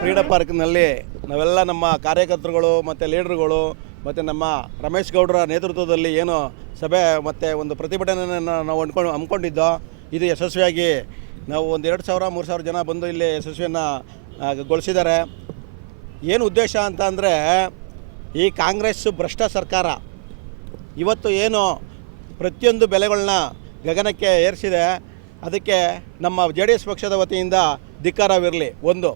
Freedom ಪಾರ್ಕ್ನಲ್ಲಿ ನಾವೆಲ್ಲ ನಮ್ಮ ಕಾರ್ಯಕರ್ತರುಗಳು ಮತ್ತು ಲೀಡರ್ಗಳು ಮತ್ತು ನಮ್ಮ ರಮೇಶ್ ಗೌಡರ ನೇತೃತ್ವದಲ್ಲಿ ಏನು ಸಭೆ ಮತ್ತು ಒಂದು ಪ್ರತಿಭಟನೆಯನ್ನು ನಾವು ಅಂದ್ಕೊಂಡು ಹಮ್ಮಿಕೊಂಡಿದ್ದೋ, ಇದು ಯಶಸ್ವಿಯಾಗಿ ನಾವು ಒಂದು ಎರಡು ಸಾವಿರ, ಮೂರು ಸಾವಿರ ಜನ ಬಂದು ಇಲ್ಲಿ ಯಶಸ್ವಿಯನ್ನು ಗೊಳಿಸಿದ್ದಾರೆ. ಏನು ಉದ್ದೇಶ ಅಂತ ಅಂದರೆ ಈ ಕಾಂಗ್ರೆಸ್ ಭ್ರಷ್ಟ ಸರ್ಕಾರ ಇವತ್ತು ಏನು ಪ್ರತಿಯೊಂದು ಬೆಲೆಗಳನ್ನ ಗಗನಕ್ಕೆ ಏರಿಸಿದೆ, ಅದಕ್ಕೆ ನಮ್ಮ ಜೆ ಡಿ ಎಸ್ ಪಕ್ಷದ ವತಿಯಿಂದ ಧಿಕ್ಕಾರವಿರಲಿ. ಒಂದು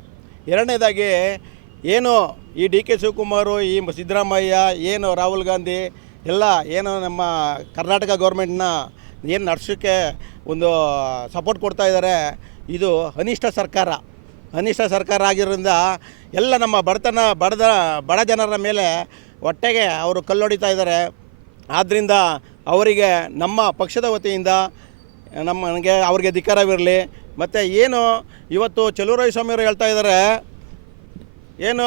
ಎರಡನೇದಾಗಿ ಏನು ಈ ಡಿ ಕೆ ಶಿವಕುಮಾರು, ಈ ಸಿದ್ದರಾಮಯ್ಯ, ಏನು ರಾಹುಲ್ ಗಾಂಧಿ, ಎಲ್ಲ ಏನು ನಮ್ಮ ಕರ್ನಾಟಕ ಗೌರ್ಮೆಂಟ್ನ ಏನು ನಡೆಸೋಕ್ಕೆ ಒಂದು ಸಪೋರ್ಟ್ ಕೊಡ್ತಾ ಇದ್ದಾರೆ, ಇದು ಅನಿಷ್ಟ ಸರ್ಕಾರ. ಅನಿಷ್ಟ ಸರ್ಕಾರ ಆಗಿರೋದ್ರಿಂದ ಎಲ್ಲ ನಮ್ಮ ಬಡತನ, ಬಡದ, ಬಡ ಜನರ ಮೇಲೆ ಹೊಟ್ಟೆಗೆ ಅವರು ಕಲ್ಲೊಡಿತಾ ಇದ್ದಾರೆ. ಆದ್ದರಿಂದ ಅವರಿಗೆ ನಮ್ಮ ಪಕ್ಷದ ವತಿಯಿಂದ ನಮ್ಮ ನನಗೆ ಅವ್ರಿಗೆ ಧಿಕ್ಕಾರವಿರಲಿ ಮತ್ತು ಏನು ಇವತ್ತು ಚಲುವರಾಯ ಸ್ವಾಮಿಯವರು ಹೇಳ್ತಾ ಇದ್ದಾರೆ ಏನು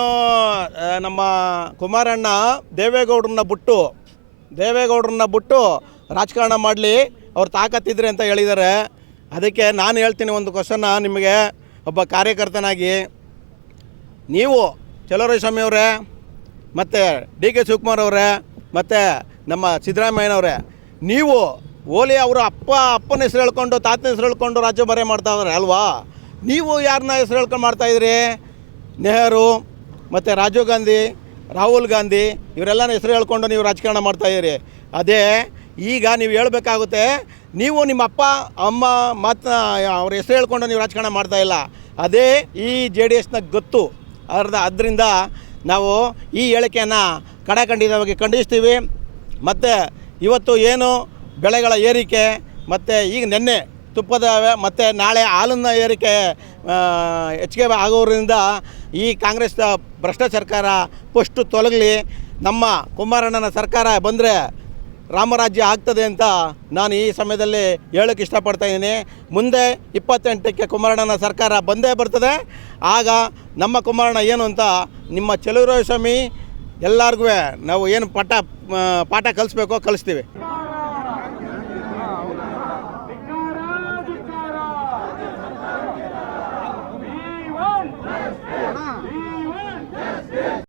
ನಮ್ಮ ಕುಮಾರಣ್ಣ ದೇವೇಗೌಡ್ರನ್ನ ಬಿಟ್ಟು ದೇವೇಗೌಡ್ರನ್ನ ಬಿಟ್ಟು ರಾಜಕಾರಣ ಮಾಡಲಿ, ಅವ್ರು ತಾಕತ್ತಿದ್ರೆ ಅಂತ ಹೇಳಿದ್ದಾರೆ ಅದಕ್ಕೆ ನಾನು ಹೇಳ್ತೀನಿ ಒಂದು ಕ್ವಶನ್ನ ನಿಮಗೆ, ಒಬ್ಬ ಕಾರ್ಯಕರ್ತನಾಗಿ. ನೀವು ಚಲುವರಾಯ ಸ್ವಾಮಿಯವರೇ ಮತ್ತು ಡಿ ಕೆ ಶಿವಕುಮಾರ್ ಅವರೇ, ಮತ್ತು ನಮ್ಮ ಸಿದ್ದರಾಮಯ್ಯನವರೇ ನೀವು ಓಲಿ ಅವರು ಅಪ್ಪ, ಅಪ್ಪನ ಹೆಸರು ಹೇಳ್ಕೊಂಡು, ತಾತನ ಹೆಸರು ಹೇಳ್ಕೊಂಡು ರಾಜ್ಯಭಾರ ಮಾಡ್ತಾ ಇದಾರೆ, ಅಲ್ವಾ? ನೀವು ಯಾರನ್ನ ಹೆಸರು ಹೇಳ್ಕೊಂಡು ಮಾಡ್ತಾಯಿದ್ರಿ ನೆಹರು, ಮತ್ತು ರಾಜೀವ್ ಗಾಂಧಿ, ರಾಹುಲ್ ಗಾಂಧಿ, ಇವರೆಲ್ಲನ ಹೆಸರು ಹೇಳ್ಕೊಂಡು ನೀವು ರಾಜಕಾರಣ ಮಾಡ್ತಾಯಿದ್ದೀರಿ ಅದೇ, ಈಗ ನೀವು ಹೇಳಬೇಕಾಗುತ್ತೆ, ನೀವು ನಿಮ್ಮ ಅಪ್ಪ, ಅಮ್ಮ ಮಾತನ್ನ, ಅವ್ರ ಹೆಸರು ಹೇಳ್ಕೊಂಡು ನೀವು ರಾಜಕಾರಣ ಮಾಡ್ತಾ ಇಲ್ಲ. ಅದೇ, ಈ ಜೆ ಡಿ ಎಸ್ನ ಗೊತ್ತು. ಅರ್ಧ, ಅದರಿಂದ ನಾವು ಈ ಹೇಳಿಕೆಯನ್ನು ಕಡಖಂಡಿತವಾಗಿ ಖಂಡಿಸ್ತೀವಿ. ಮತ್ತು, ಇವತ್ತು ಏನು ಬೆಳೆಗಳ ಏರಿಕೆ ಮತ್ತು ಈಗ ನಿನ್ನೆ ತುಪ್ಪದ ಮತ್ತು ನಾಳೆ ಹಾಲನ್ನ ಏರಿಕೆ ಹೆಚ್ಚಿಗೆ ಆಗೋದ್ರಿಂದ ಈ ಕಾಂಗ್ರೆಸ್ ಭ್ರಷ್ಟ ಸರ್ಕಾರ ಪಸ್ಟು ತೊಲಗಲಿ, ನಮ್ಮ ಕುಮಾರಣ್ಣನ ಸರ್ಕಾರ ಬಂದರೆ ರಾಮರಾಜ್ಯ ಆಗ್ತದೆ ಅಂತ ನಾನು ಈ ಸಮಯದಲ್ಲಿ ಹೇಳೋಕ್ಕೆ ಇಷ್ಟಪಡ್ತಾ ಇದ್ದೀನಿ. ಮುಂದೆ ಇಪ್ಪತ್ತೆಂಟಕ್ಕೆ ಕುಮಾರಣ್ಣನ ಸರ್ಕಾರ ಬಂದೇ ಬರ್ತದೆ. ಆಗ ನಮ್ಮ ಕುಮಾರಣ್ಣ ಏನು ಅಂತ ನಿಮ್ಮ ಚಲುವರಾಯ ಸ್ವಾಮಿ ಎಲ್ಲರಿಗೂ ನಾವು ಏನು ಪಾಠ ಪಾಠ ಕಲಿಸ್ಬೇಕೋ ಕಲಿಸ್ತೀವಿ.